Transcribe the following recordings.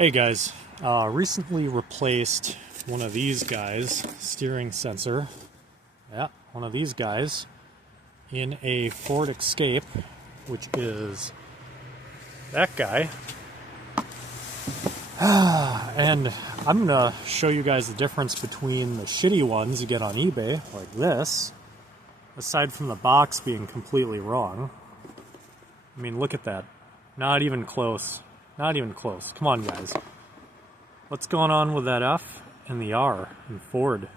Hey guys, recently replaced one of these guys, steering sensor, one of these guys, in a Ford Escape, which is that guy. And I'm going to show you guys the difference between the shitty ones you get on eBay, like this, aside from the box being completely wrong. I mean, look at that. Not even close. Not even close. Come on, guys. What's going on with that F and the R in Ford?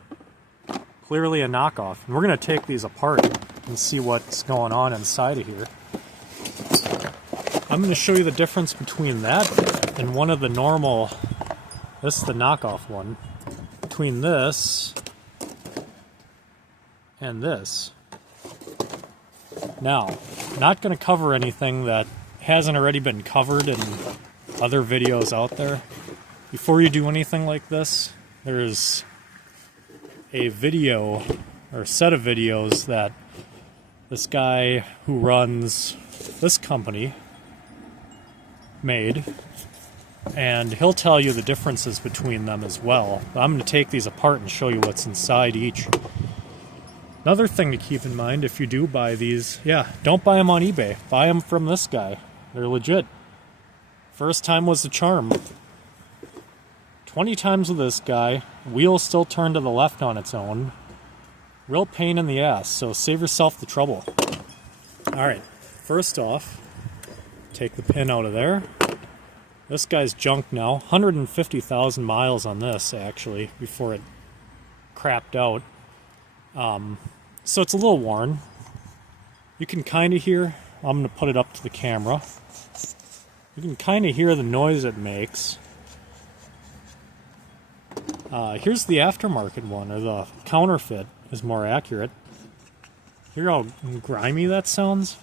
Clearly a knockoff. And we're going to take these apart and see what's going on inside of here. I'm going to show you the difference between that and one of the normal, this is the knockoff one, between this and this. Now, not going to cover anything that hasn't already been covered in other videos out there. Before you do anything like this, there's a video or set of videos that this guy who runs this company made, and he'll tell you the differences between them as well. But I'm going to take these apart and show you what's inside each. Another thing to keep in mind if you do buy these, don't buy them on eBay. Buy them from this guy. They're legit. First time was the charm. 20 times with this guy, wheel still turned to the left on its own. Real pain in the ass, so save yourself the trouble. Alright, first off, take the pin out of there. This guy's junk now. 150,000 miles on this, actually, before it crapped out. So it's a little worn. You can kind of hear, I'm going to put it up to the camera. You can kind of hear the noise it makes. Here's the aftermarket one, or the Counterfeit is more accurate. Hear how grimy that sounds?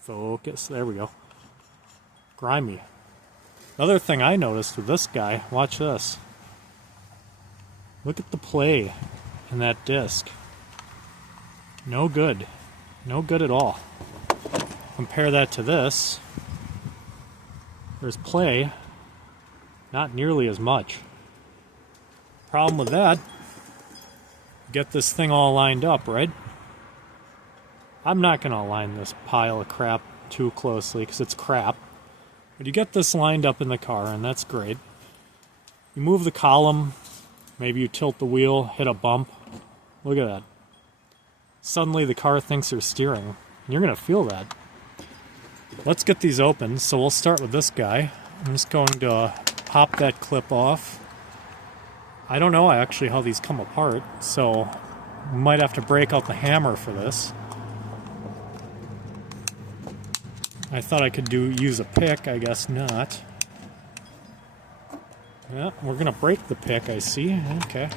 Focus, there we go. Grimy. Another thing I noticed with this guy, watch this. Look at the play in that disc. No good. No good at all. Compare that to this. There's play, not nearly as much. Problem with that, get this thing all lined up, right? I'm not going to align this pile of crap too closely because it's crap. But you get this lined up in the car, and that's great. You move the column, maybe you tilt the wheel, hit a bump. Look at that. Suddenly the car thinks you're steering, and you're going to feel that. Let's get these open. So we'll start with this guy. I'm just going to pop that clip off. I don't know actually how these come apart, so we might have to break out the hammer for this. I thought I could use a pick, I guess not. Yeah, we're going to break the pick, I see. Okay.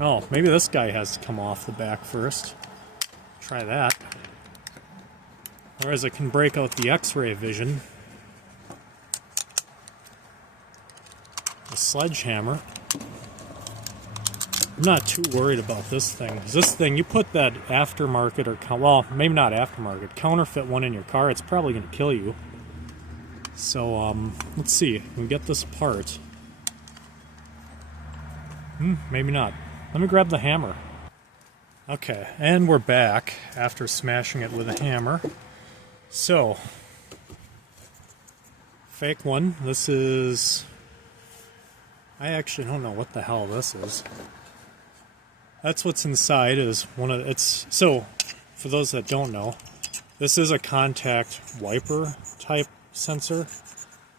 Oh, maybe this guy has to come off the back first. Try that. Whereas I can break out the X-ray vision. The sledgehammer. I'm not too worried about this thing. This thing, you put that aftermarket or, well, maybe not aftermarket, counterfeit one in your car, it's probably going to kill you. So, let's see. We can get this apart. Maybe not. Let me grab the hammer. Okay, and we're back after smashing it with a hammer. So, fake one. This is... I actually don't know what the hell this is. That's what's inside is one of... It's... So, for those that don't know, this is a contact wiper type sensor.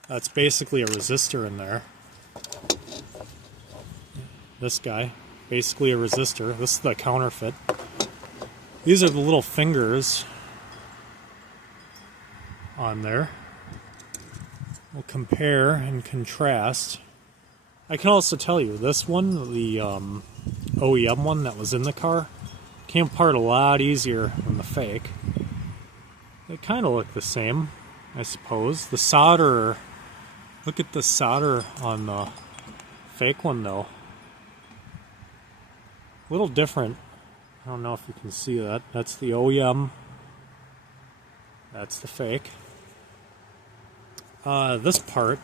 That's basically a resistor in there. This guy, basically a resistor. This is the Counterfeit. These are the little fingers on there. We'll compare and contrast. I can also tell you, this one, the OEM one that was in the car, came apart a lot easier than the fake. They kind of look the same, I suppose. The solder, look at the solder on the fake one though. A little different. I don't know if you can see that. That's the OEM. That's the fake. This part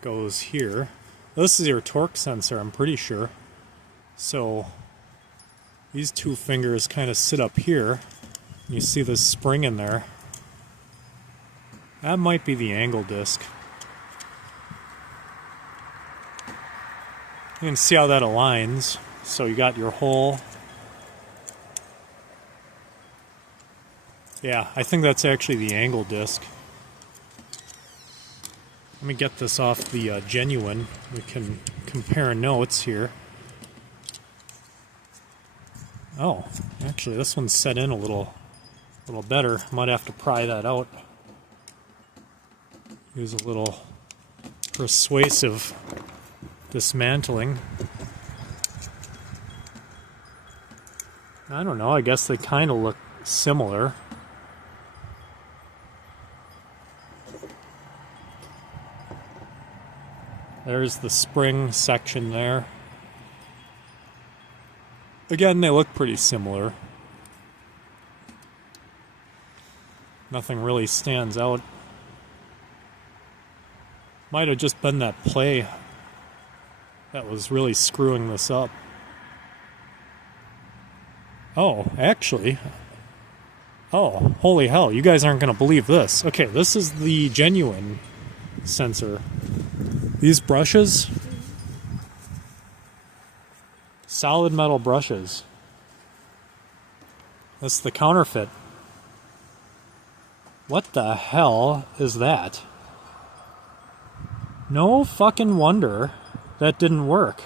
goes here. This is your torque sensor, I'm pretty sure. So these two fingers kind of sit up here. You see this spring in there. That might be the angle disc. You can see how that aligns. So you got your hole. Yeah, I think that's actually the angle disc. Let me get this off the genuine. We can compare notes here. Oh, actually this one's set in a little better. Might have to pry that out. Use a little persuasive dismantling. I don't know, I guess they kind of look similar. There's the spring section there. Again, they look pretty similar. Nothing really stands out. Might have just been that play that was really screwing this up. Oh, actually. Oh, holy hell, you guys aren't going to believe this. Okay, this is the genuine sensor. These brushes, solid metal brushes. This is the counterfeit. What the hell is that? No fucking wonder that didn't work.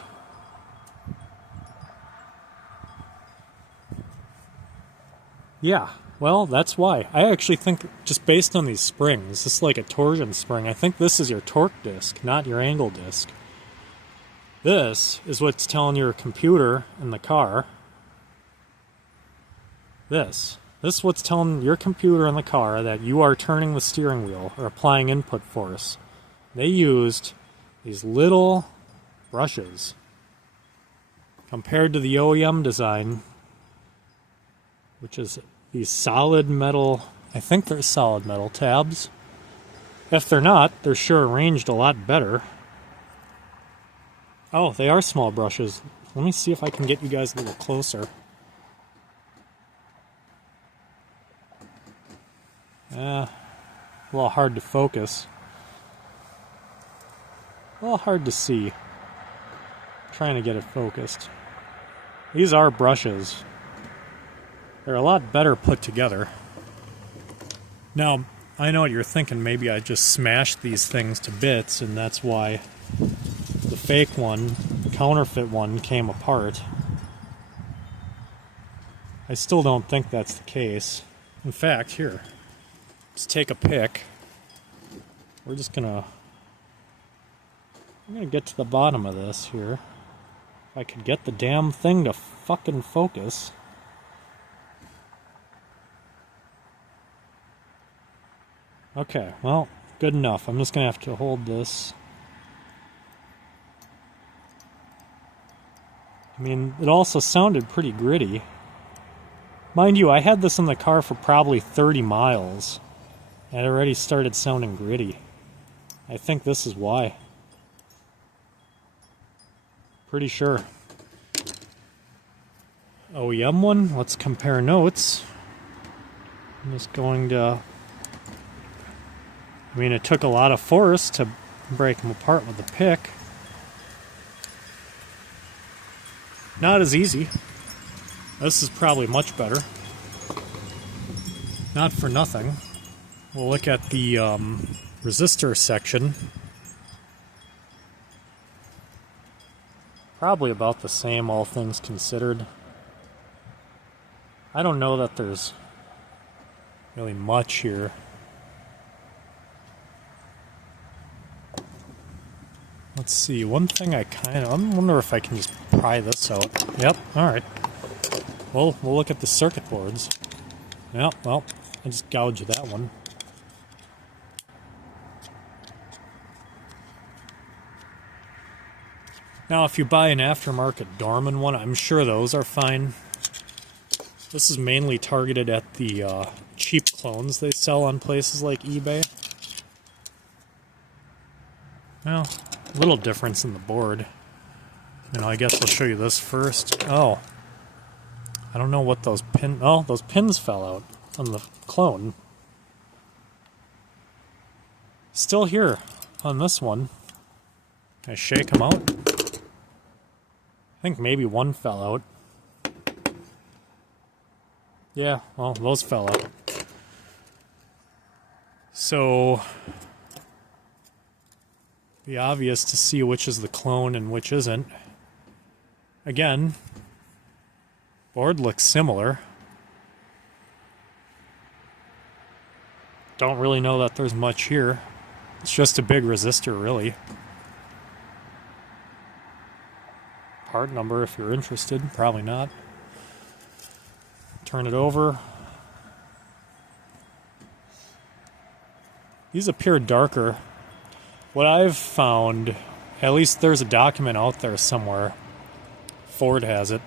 Yeah, well, that's why. I actually think, just based on these springs, this is like a torsion spring. I think this is your torque disc, not your angle disc. This is what's telling your computer in the car. This is what's telling your computer in the car that you are turning the steering wheel or applying input force. They used these little brushes. Compared to the OEM design, which is these solid metal, I think they're solid metal tabs. If they're not, they're sure arranged a lot better. Oh, they are small brushes. Let me see if I can get you guys a little closer. A little hard to focus. A little hard to see. Trying to get it focused. These are brushes. They're a lot better put together. Now, I know what you're thinking. Maybe I just smashed these things to bits, and that's why the fake one, counterfeit one, came apart. I still don't think that's the case. In fact, here, let's take a pick. We're gonna get to the bottom of this here. If I could get the damn thing to fucking focus. Okay, well, good enough. I'm just gonna have to hold this. I mean, it also sounded pretty gritty. Mind you, I had this in the car for probably 30 miles. And it already started sounding gritty. I think this is why. Pretty sure. OEM one, let's compare notes. I'm just going to... I mean, it took a lot of force to break them apart with the pick. Not as easy. This is probably much better. Not for nothing. We'll look at the resistor section. Probably about the same, all things considered. I don't know that there's really much here. Let's see, one thing I wonder if I can just pry this out. Yep, alright. Well, we'll look at the circuit boards. Yep, well, I just gouged that one. Now, if you buy an aftermarket Dorman one, I'm sure those are fine. This is mainly targeted at the cheap clones they sell on places like eBay. Well, a little difference in the board. You know, I guess I'll show you this first. Oh. I don't know what those pins... Oh, those pins fell out on the clone. Still here on this one. I shake them out. I think maybe one fell out. Yeah, well, those fell out. So, be obvious to see which is the clone and which isn't. Again, board looks similar. Don't really know that there's much here. It's just a big resistor, really. Part number if you're interested, probably not. Turn it over. These appear darker. What I've found, at least there's a document out there somewhere, Ford has it,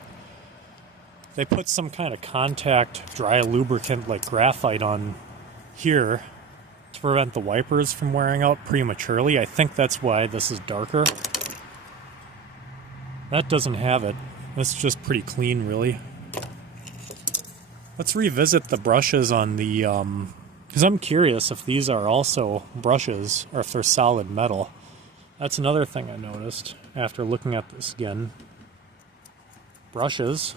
they put some kind of contact dry lubricant like graphite on here to prevent the wipers from wearing out prematurely. I think that's why this is darker. That doesn't have it. It's just pretty clean, really. Let's revisit the brushes on the, because I'm curious if these are also brushes or if they're solid metal. That's another thing I noticed after looking at this again. Brushes.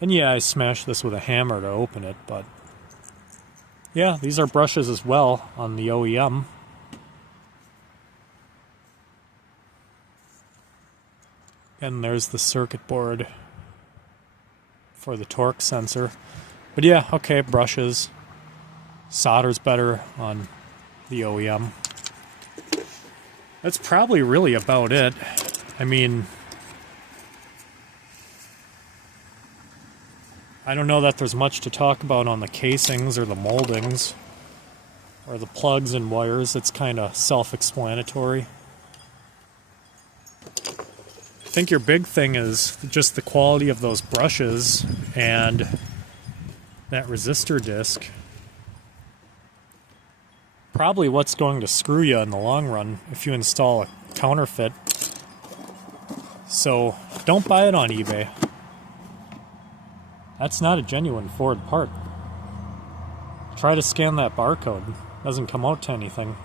And yeah, I smashed this with a hammer to open it, but yeah, these are brushes as well on the OEM. And there's the circuit board for the torque sensor. But yeah, okay, brushes. Solder's better on the OEM. That's probably really about it. I mean, I don't know that there's much to talk about on the casings or the moldings or the plugs and wires. It's kind of self-explanatory. I think your big thing is just the quality of those brushes and that resistor disc. Probably what's going to screw you in the long run if you install a counterfeit. So don't buy it on eBay. That's not a genuine Ford part. Try to scan that barcode. Doesn't come out to anything.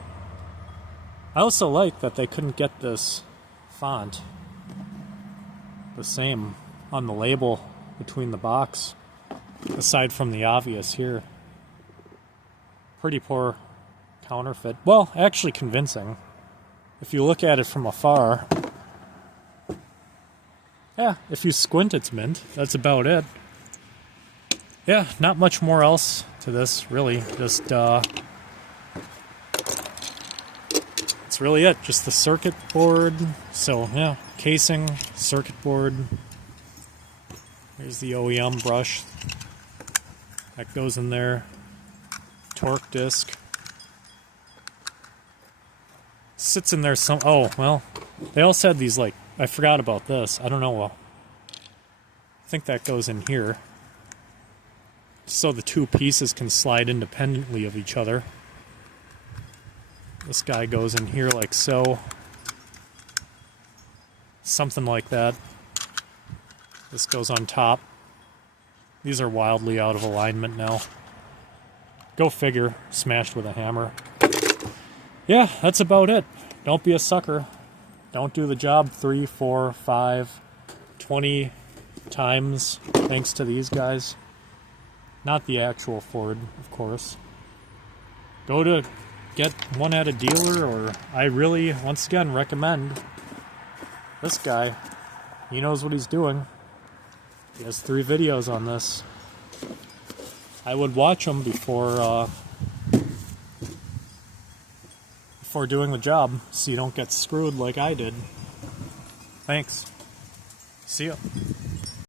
I also like that they couldn't get this font the same on the label between the box, aside from the obvious here. Pretty poor counterfeit. Well, actually convincing. If you look at it from afar, yeah, if you squint it's mint. That's about it. Yeah, not much more else to this, really. Just, it's really it. Just the circuit board. So, yeah, casing, circuit board. Here's the OEM brush. That goes in there. Torque disc. Sits in there some... Oh, well, they also had these, like... I forgot about this. I don't know. I think that goes in here. So the two pieces can slide independently of each other. This guy goes in here like so. Something like that. This goes on top. These are wildly out of alignment now. Go figure. Smashed with a hammer. Yeah, that's about it. Don't be a sucker. Don't do the job 3, 4, 5, 20 times thanks to these guys. Not the actual Ford, of course. Go to get one at a dealer, or I really, once again, recommend this guy. He knows what he's doing. He has 3 videos on this. I would watch them before doing the job, so you don't get screwed like I did. Thanks. See ya.